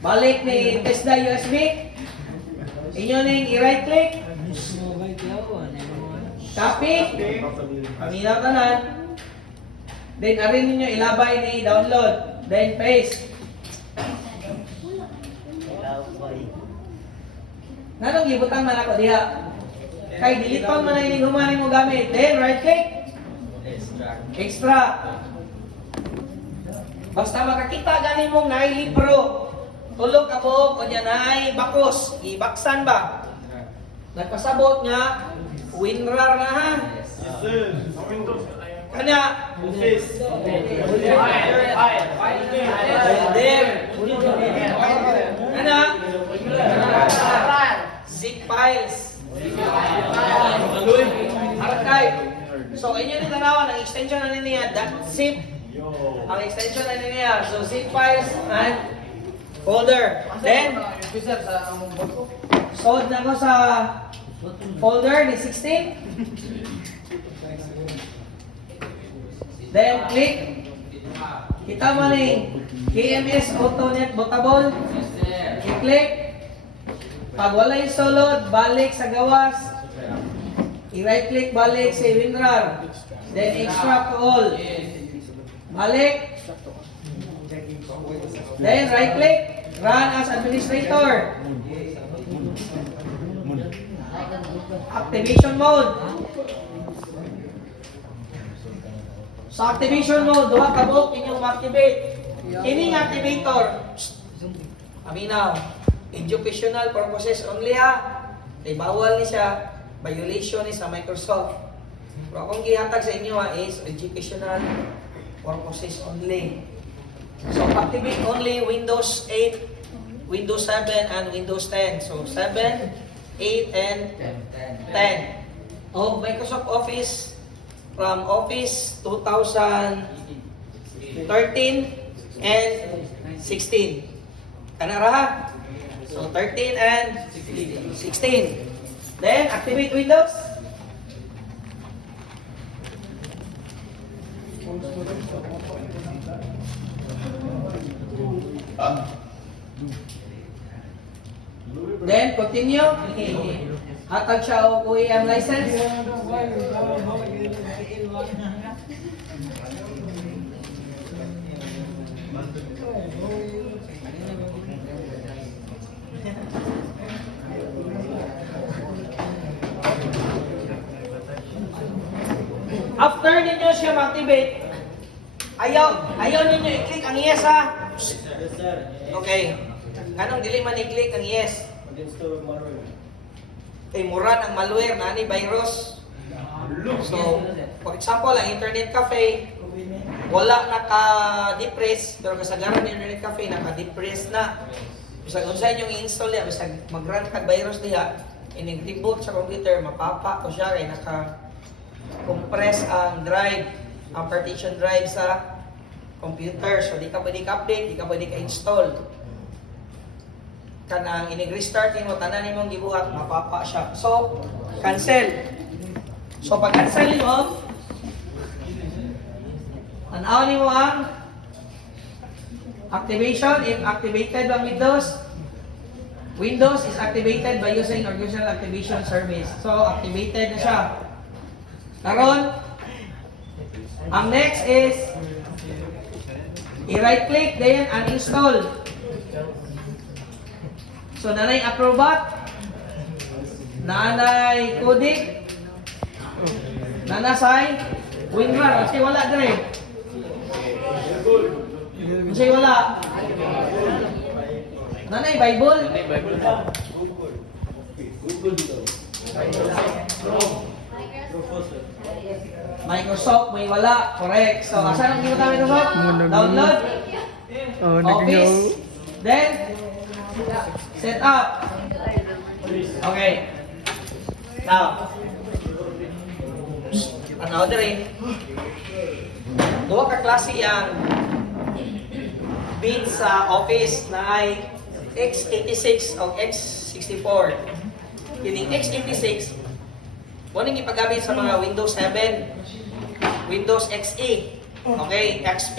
Balik ni Tesla USB. Inyo ning i-right click. Copy. Paminaw tanan. Then arin ninyo ilabay ni download. Then paste. Nanong gibutang man ako diha. Kay delete pa man ay humani mo gamit. Then right click. Extract. Basta makakita gani mong nailibro. Tulog ka mo, kunya naay bakos, ibaksan ba? Nagpasabot nga, WinRAR na ha? Yes, sir. Kanya? Office. Kanya? Zip files. Archive. So, inyo ni tanawan, ang extension na niya, .zip. Ang extension na niya, so zip files and folder. Then, sold na ko sa folder ni 16. Then, click. Kita mo ni KMS AutoNet Bootable. I-click. Pag wala yung solod, balik sa gawas. I-right click, balik sa WinRAR. Then, extract all. Balik. Then right click, run as administrator. Activation mode. Sa activation mode, duha ka buok inyong activate. Kining activator. Aminaw, educational purposes only ha. Kay bawal ni siya, violation ni sa Microsoft. Pero akong gihatag sa inyo ha is educational purposes only. So, activate only Windows 8, Windows 7, and Windows 10. So, 7, 8, and 10. Oh, Microsoft Office from Office 2013 and 16. Kanara ha? So, 13 and 16. Then, activate Windows. Then, continue. Hatag siya o OEM license. After ninyo siya ma-activate, ayaw ninyo i-click ang yes ha. Yes, sir. Okay. Kanong dili man i-click ang yes. Mag-install malware. Kay mura ng malware na ni virus. So, for example, ang internet cafe, wala naka-depress, pero kasagaran ng internet cafe, naka-depress na. Bisag unsa inyong i-install niya, bisag mag-run kag virus diha, inig-reboot sa computer, mapapa ko siya kay naka-compress ang drive, ang partition drive sa computer. So, di ka pwede ka-update, di ka pwede ka-install. Kanang inig-restart mo, tanan nimong gibuhat, mapapa siya. So, cancel. So, pag cancel mo, tanaw nimo ang activation. If activated ang Windows is activated by using our usual activation service. So, activated na siya. Karon, ang next is i-right click, then uninstall. So, nanay Acrobat, nanay Codic, nanasay WinRAR. Kasi wala dire. Kasi wala. Nanay Bible. Microsoft may wala. Correct. So, asan ang ginamit Microsoft? Download. Office. Then, set up. Okay. Now, ano dire? Duha ka klase ang bin sa Office na ay x86 o x64. Yung x86, muning ipagamit sa mga Windows 7, Windows XE, okay, XP.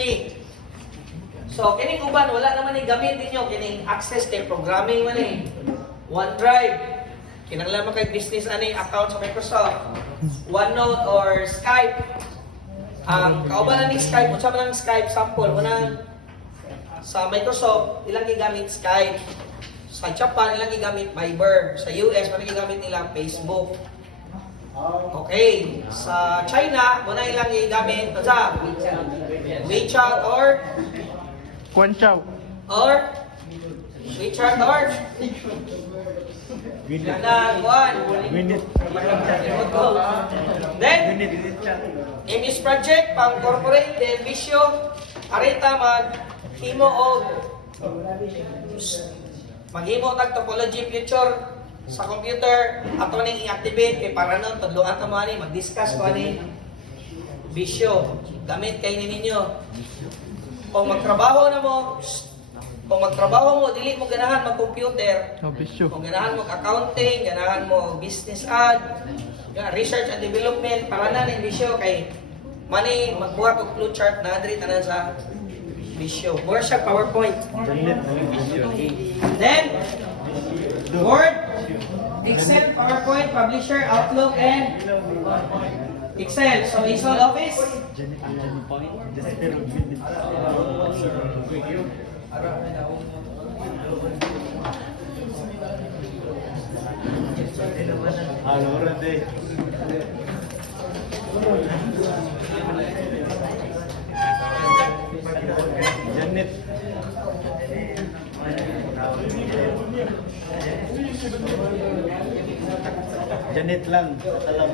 So, kining uban, wala naman ni gamit ninyo, kining access kay programming man eh. OneDrive. Kinanglaman kay business ani account sa Microsoft. OneNote or Skype. Ang kauban na ni Skype, unsa man ang Skype sample, unang sa Microsoft, ilang gigamit Skype. Sa Japan, ilang gigamit Viber. Sa US, man gigamit nila Facebook. Okay. Sa China, muna ilang gigamit, sa WeChat or Kwanchaw. WeChat or Kuan. Minute. Then, MS Project, pang corporate, then Visio, arita maghimo og tag topology future sa computer, ato ning i-activate kay para nun tudloan ta mo ani mag-discuss ko ani Visio. Gamit kay ninyo. Kung magtrabaho mo, dili mo ganahan mag-computer. Obisyo. Kung ganahan mo accounting, ganahan mo business ad, research and development, para na ning Visio kay mani magbuhat og flowchart na adri tanan sa Visio. More siya PowerPoint. Then, Word, Excel, PowerPoint, Publisher, Outlook, and Excel. So, Excel Office. Janet. Janet lang. Alam.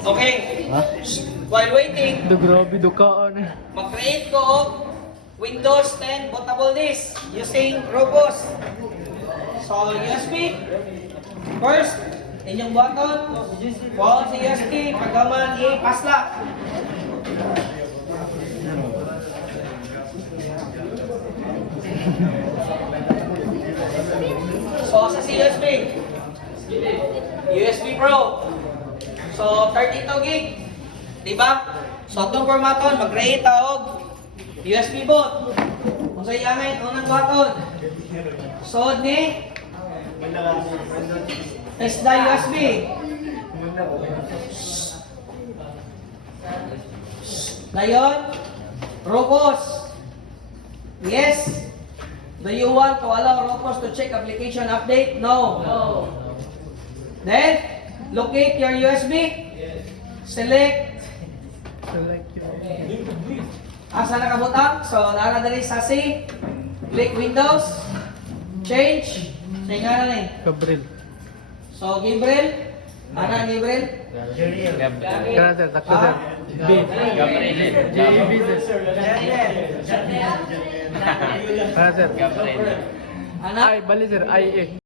Okay. While waiting, Grabe dukaan. mag-create ko og Windows 10 bootable disk using Robust. So, USB. First, inyong button. Phone sa USB. Pagkaman, i-pasla. So, sa USB. USB Pro. So, 32 gig. Diba? So, itong formaton, mag-create og USB boot. Kung sa iyangay, unang button. So, ni TESDA USB. Ngayon, Rufus. Yes. Do you want to allow Rufus to check application update? No. Then, locate your USB. Select. Asa nakabutang? So, nakadali sa C. Click Windows. Change. Sa nga na Gabriel. So, Gabriel. Ana, Gabriel. Kaya sir, takto sir. B. JB sir. Kaya sir. Ana. Ay, bali sir. I.